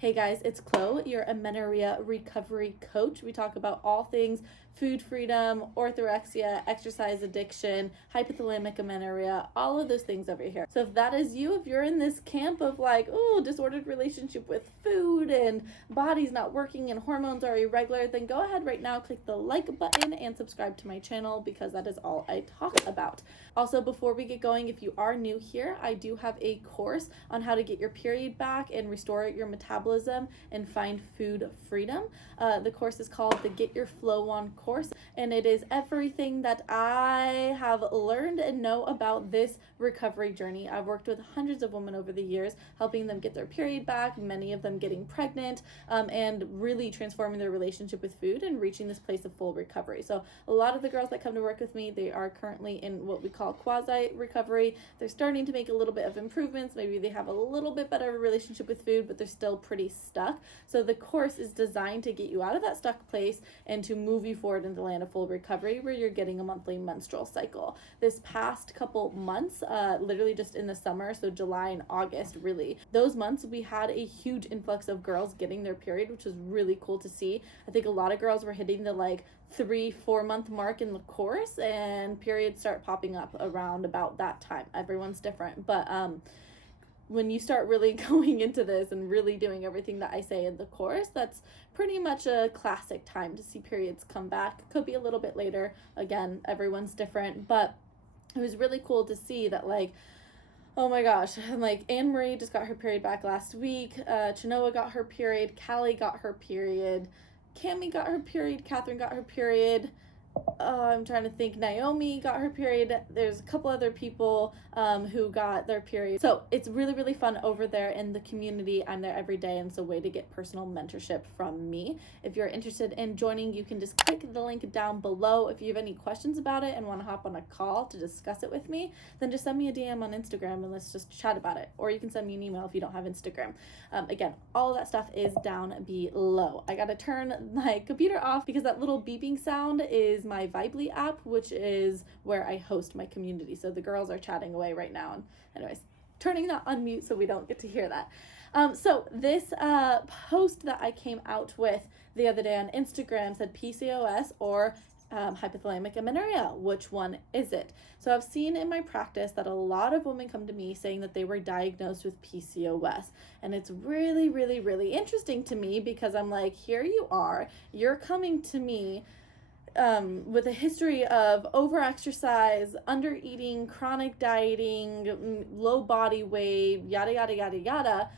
Hey guys, it's Chloe, your amenorrhea recovery coach. We talk about all things food freedom, orthorexia, exercise addiction, hypothalamic amenorrhea, all of those things over here. So if that is you, if you're in this camp of like, oh, disordered relationship with food and body's not working and hormones are irregular, then go ahead right now, click the like button and subscribe to my channel because that is all I talk about. Also, before we get going, if you are new here, I do have a course on how to get your period back and restore your metabolism and find food freedom. The course is called the Get Your Flow On course, and it is everything that I have learned and know about this recovery journey. I've worked with hundreds of women over the years, helping them get their period back, many of them getting pregnant, and really transforming their relationship with food and reaching this place of full recovery. So a lot of the girls that come to work with me, they are currently in what we call quasi recovery. They're starting to make a little bit of improvements. Maybe they have a little bit better relationship with food, but they're still pretty stuck. So the course is designed to get you out of that stuck place and to move you forward into the land of full recovery where you're getting a monthly menstrual cycle. This past couple months, literally just in the summer, so July and August, really, those months we had a huge influx of girls getting their period, which was really cool to see. I think a lot of girls were hitting the 3-4 month mark in the course, and periods start popping up around about that time. Everyone's different, but when you start really going into this and really doing everything that I say in the course, that's pretty much a classic time to see periods come back. Could be a little bit later. Again, everyone's different, but it was really cool to see that, oh my gosh, Anne Marie just got her period back last week. Chenoa got her period. Callie got her period. Cami got her period. Catherine got her period. I'm trying to think. Naomi got her period. There's a couple other people who got their period. So it's really, really fun over there in the community. I'm there every day, and it's a way to get personal mentorship from me. If you're interested in joining, you can just click the link down below. If you have any questions about it and want to hop on a call to discuss it with me, then just send me a DM on Instagram and let's just chat about it. Or you can send me an email if you don't have Instagram. Again, all of that stuff is down below. I gotta turn my computer off because that little beeping sound is my Vibely app, which is where I host my community. So the girls are chatting away right now. And anyways, turning that on mute so we don't get to hear that. So this post that I came out with the other day on Instagram said PCOS or hypothalamic amenorrhea. Which one is it? So I've seen in my practice that a lot of women come to me saying that they were diagnosed with PCOS, and it's really, really, really interesting to me because I'm like, here you are, you're coming to me with a history of overexercise, under-eating, chronic dieting, low body weight, yada, yada, yada, yada,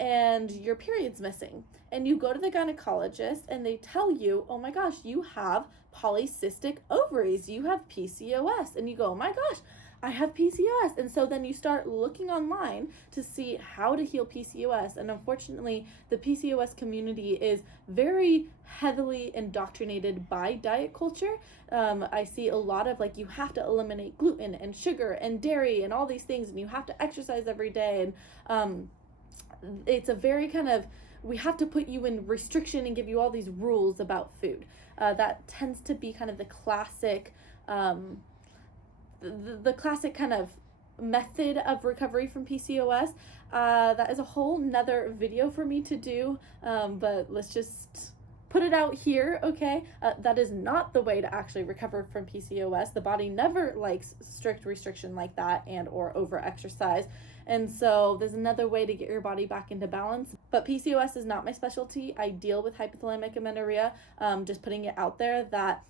and your period's missing. And you go to the gynecologist and they tell you, oh my gosh, you have polycystic ovaries, you have PCOS. And you go, oh my gosh, I have PCOS. And so then you start looking online to see how to heal PCOS. And unfortunately, the PCOS community is very heavily indoctrinated by diet culture. I see a lot of you have to eliminate gluten and sugar and dairy and all these things, and you have to exercise every day. And it's a very we have to put you in restriction and give you all these rules about food. That tends to be kind of the classic the classic kind of method of recovery from PCOS. That is a whole nother video for me to do, but let's just put it out here, okay? That is not the way to actually recover from PCOS. The body never likes strict restriction like that and or over-exercise. And so there's another way to get your body back into balance. But PCOS is not my specialty. I deal with hypothalamic amenorrhea. Just putting it out there that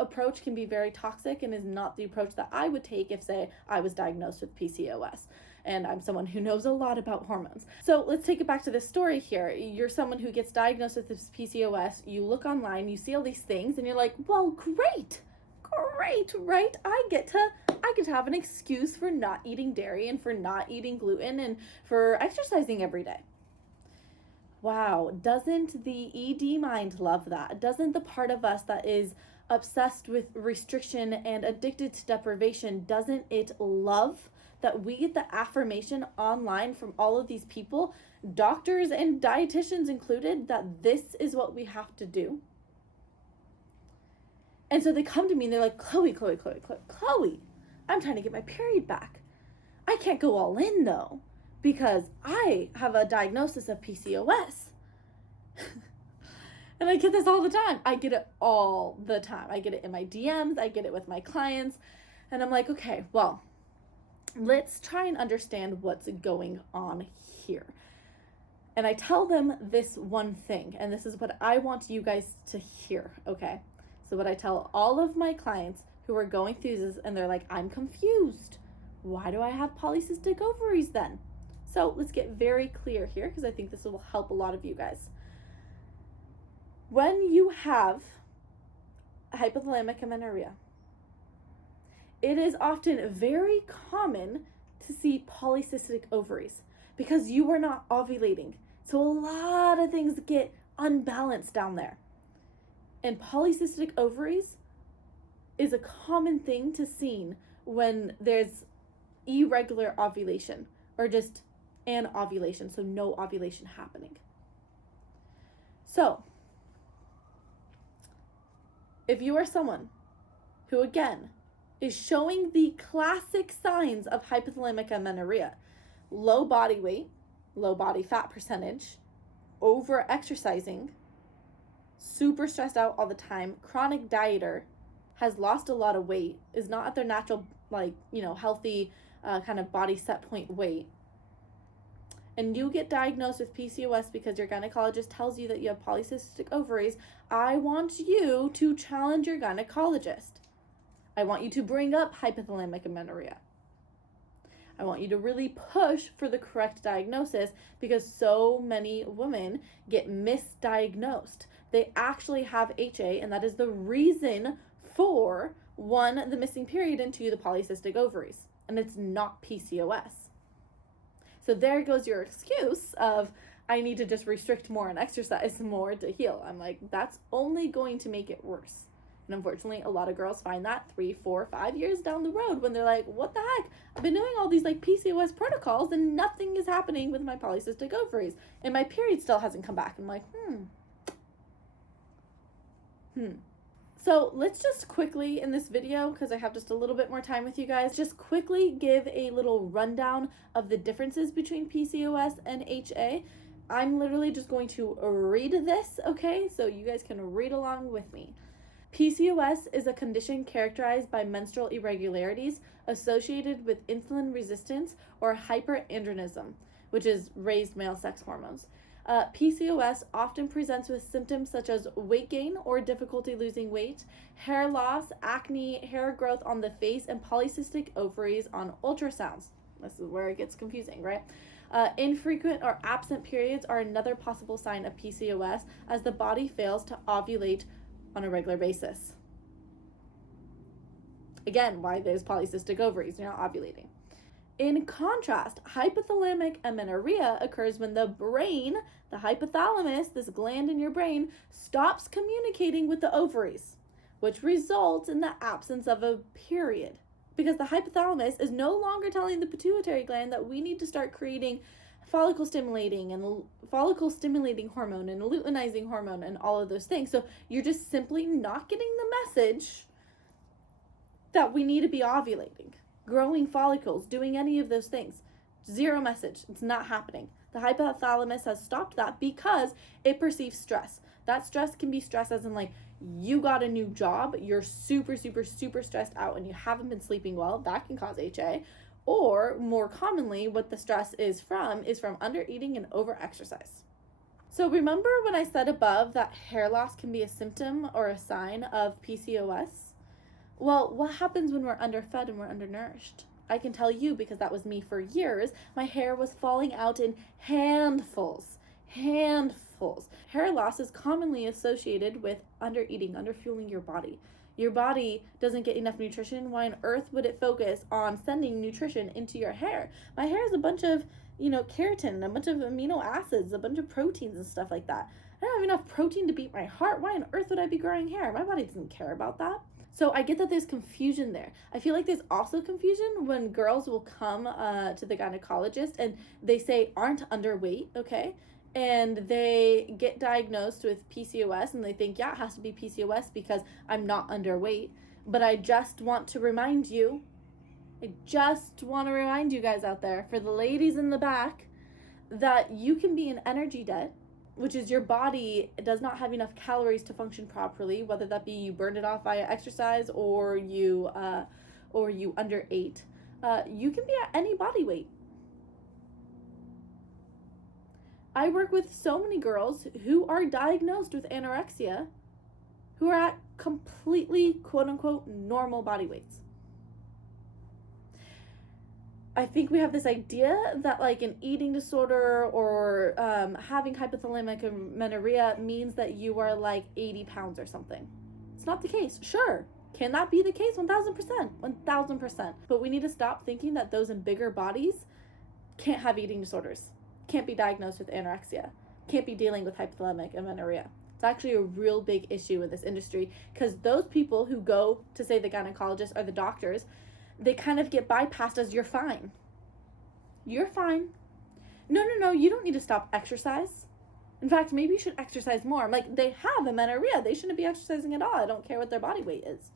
approach can be very toxic and is not the approach that I would take if, say, I was diagnosed with PCOS. And I'm someone who knows a lot about hormones. So let's take it back to this story here. You're someone who gets diagnosed with this PCOS. You look online, you see all these things, and you're like, well, great, right? I get to have an excuse for not eating dairy and for not eating gluten and for exercising every day. Wow, doesn't the ED mind love that? Doesn't the part of us that is obsessed with restriction and addicted to deprivation, doesn't it love that we get the affirmation online from all of these people, doctors and dietitians included, that this is what we have to do? And so they come to me and they're like, Chloe, I'm trying to get my period back. I can't go all in though. because I have a diagnosis of PCOS. And I get this all the time. I get it all the time. I get it in my DMs. I get it with my clients. And I'm like, okay, well, let's try and understand what's going on here. And I tell them this one thing, and this is what I want you guys to hear, okay? So what I tell all of my clients who are going through this, and they're like, I'm confused. Why do I have polycystic ovaries then? So let's get very clear here, because I think this will help a lot of you guys. When you have hypothalamic amenorrhea, it is often very common to see polycystic ovaries because you are not ovulating. So a lot of things get unbalanced down there. And polycystic ovaries is a common thing to see when there's irregular ovulation or just an ovulation, so no ovulation happening. So, if you are someone who, again, is showing the classic signs of hypothalamic amenorrhea, low body weight, low body fat percentage, over exercising, super stressed out all the time, chronic dieter, has lost a lot of weight, is not at their natural, healthy kind of body set point weight, and you get diagnosed with PCOS because your gynecologist tells you that you have polycystic ovaries, I want you to challenge your gynecologist. I want you to bring up hypothalamic amenorrhea. I want you to really push for the correct diagnosis because so many women get misdiagnosed. They actually have HA, and that is the reason for, 1, the missing period, and 2, the polycystic ovaries. And it's not PCOS. So there goes your excuse of, I need to just restrict more and exercise more to heal. I'm like, that's only going to make it worse. And unfortunately, a lot of girls find that 3, 4, 5 years down the road when they're like, what the heck? I've been doing all these PCOS protocols and nothing is happening with my polycystic ovaries. And my period still hasn't come back. I'm like, So let's just quickly in this video, because I have just a little bit more time with you guys, just quickly give a little rundown of the differences between PCOS and HA. I'm literally just going to read this, okay? So you guys can read along with me. PCOS is a condition characterized by menstrual irregularities associated with insulin resistance or hyperandrogenism, which is raised male sex hormones. PCOS often presents with symptoms such as weight gain or difficulty losing weight, hair loss, acne, hair growth on the face, and polycystic ovaries on ultrasounds. This is where it gets confusing, right? Infrequent or absent periods are another possible sign of PCOS as the body fails to ovulate on a regular basis. Again, why there's polycystic ovaries, you're not ovulating. In contrast, hypothalamic amenorrhea occurs when the brain, the hypothalamus, this gland in your brain, stops communicating with the ovaries, which results in the absence of a period. Because the hypothalamus is no longer telling the pituitary gland that we need to start creating follicle stimulating hormone and luteinizing hormone and all of those things. So you're just simply not getting the message that we need to be ovulating, growing follicles, doing any of those things. Zero message. It's not happening. The hypothalamus has stopped that because it perceives stress. That stress can be stress as in you got a new job, you're super, super, super stressed out and you haven't been sleeping well. That can cause HA. Or more commonly, what the stress is from undereating and overexercise. So remember when I said above that hair loss can be a symptom or a sign of PCOS? Well, what happens when we're underfed and we're undernourished? I can tell you because that was me for years. My hair was falling out in handfuls. Hair loss is commonly associated with undereating, underfueling your body. Your body doesn't get enough nutrition. Why on earth would it focus on sending nutrition into your hair? My hair is a bunch of, keratin, a bunch of amino acids, a bunch of proteins and stuff like that. I don't have enough protein to beat my heart. Why on earth would I be growing hair? My body doesn't care about that. So I get that there's confusion there. I feel like there's also confusion when girls will come to the gynecologist and they say aren't underweight, okay? And they get diagnosed with PCOS and they think, yeah, it has to be PCOS because I'm not underweight. But I just want to remind you I just want to remind you guys out there, for the ladies in the back, that you can be in energy debt, which is your body does not have enough calories to function properly, whether that be you burned it off via exercise or you underate. You can be at any body weight. I work with so many girls who are diagnosed with anorexia who are at completely, quote unquote, normal body weights. I think we have this idea that like an eating disorder or having hypothalamic amenorrhea means that you are like 80 pounds or something. It's not the case. Sure, can that be the case? 1000%, 1000%. But we need to stop thinking that those in bigger bodies can't have eating disorders, can't be diagnosed with anorexia, can't be dealing with hypothalamic amenorrhea. It's actually a real big issue in this industry, because those people who go to, say, the gynecologist or the doctors, they kind of get bypassed as you're fine. You're fine. No, you don't need to stop exercise. In fact, maybe you should exercise more. I'm like, they have amenorrhea. They shouldn't be exercising at all. I don't care what their body weight is.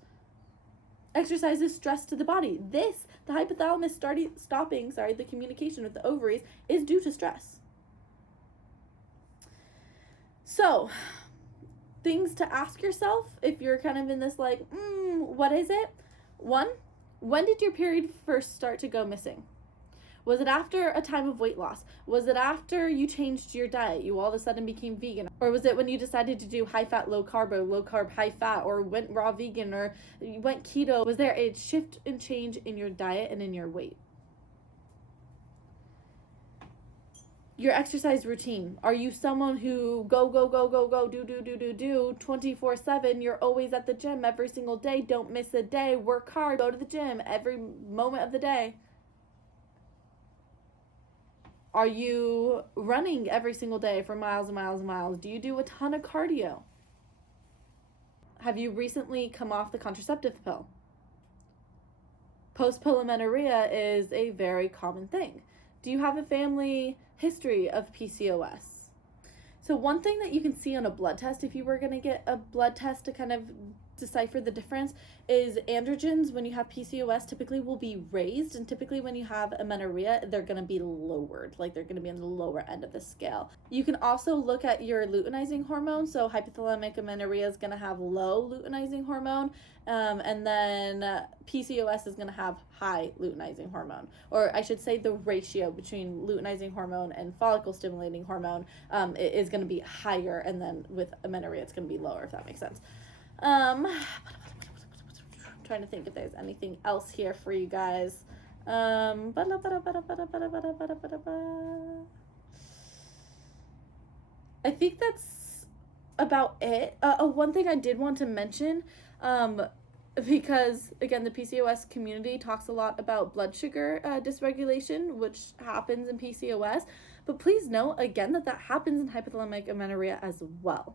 Exercise is stress to the body. The hypothalamus stopping the communication with the ovaries is due to stress. So, things to ask yourself if you're kind of in this like, what is it? One, when did your period first start to go missing? Was it after a time of weight loss? Was it after you changed your diet? You all of a sudden became vegan? Or was it when you decided to do high fat, low carb, or low carb, high fat, or went raw vegan, or you went keto? Was there a shift and change in your diet and in your weight? Your exercise routine. Are you someone who go, do 24/7? You're always at the gym every single day. Don't miss a day. Work hard. Go to the gym every moment of the day. Are you running every single day for miles and miles and miles? Do you do a ton of cardio? Have you recently come off the contraceptive pill? Post-pill amenorrhea is a very common thing. Do you have a family history of PCOS? So one thing that you can see on a blood test, if you were going to get a blood test to kind of decipher the difference, is androgens when you have PCOS typically will be raised, and typically when you have amenorrhea they're going to be lowered, like they're going to be on the lower end of the scale. You can also look at your luteinizing hormone. So hypothalamic amenorrhea is going to have low luteinizing hormone, and then PCOS is going to have high luteinizing hormone, or I should say the ratio between luteinizing hormone and follicle stimulating hormone is going to be higher, and then with amenorrhea it's going to be lower, if that makes sense. I'm trying to think if there's anything else here for you guys. I think that's about it. One thing I did want to mention, because again, the PCOS community talks a lot about blood sugar dysregulation, which happens in PCOS, but please note again that happens in hypothalamic amenorrhea as well.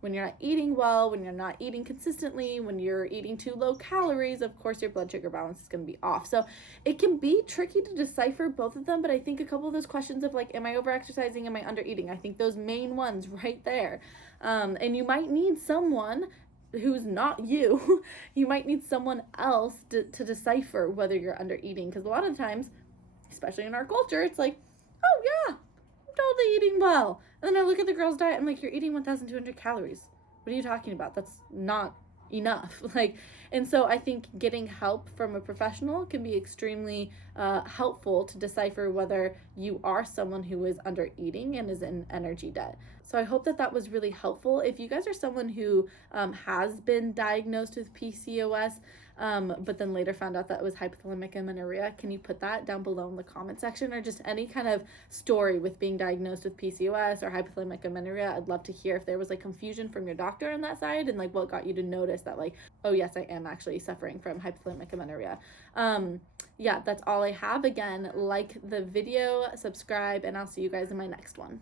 When you're not eating well, when you're not eating consistently, when you're eating too low calories, of course your blood sugar balance is going to be off. So it can be tricky to decipher both of them, but I think a couple of those questions of like, am I over-exercising, am I under-eating? I think those main ones right there. And you might need someone who's not you. You might need someone else to decipher whether you're under-eating, because a lot of times, especially in our culture, it's like, oh yeah, I'm totally eating well. And then I look at the girl's diet, I'm like, you're eating 1,200 calories. What are you talking about? That's not enough. And so I think getting help from a professional can be extremely helpful to decipher whether you are someone who is under eating and is in energy debt. So I hope that was really helpful. If you guys are someone who has been diagnosed with PCOS, but then later found out that it was hypothalamic amenorrhea, can you put that down below in the comment section, or just any kind of story with being diagnosed with PCOS or hypothalamic amenorrhea? I'd love to hear if there was like confusion from your doctor on that side, and like what got you to notice that like, oh yes, I am actually suffering from hypothalamic amenorrhea. Yeah, that's all I have. Again, like the video, subscribe, and I'll see you guys in my next one.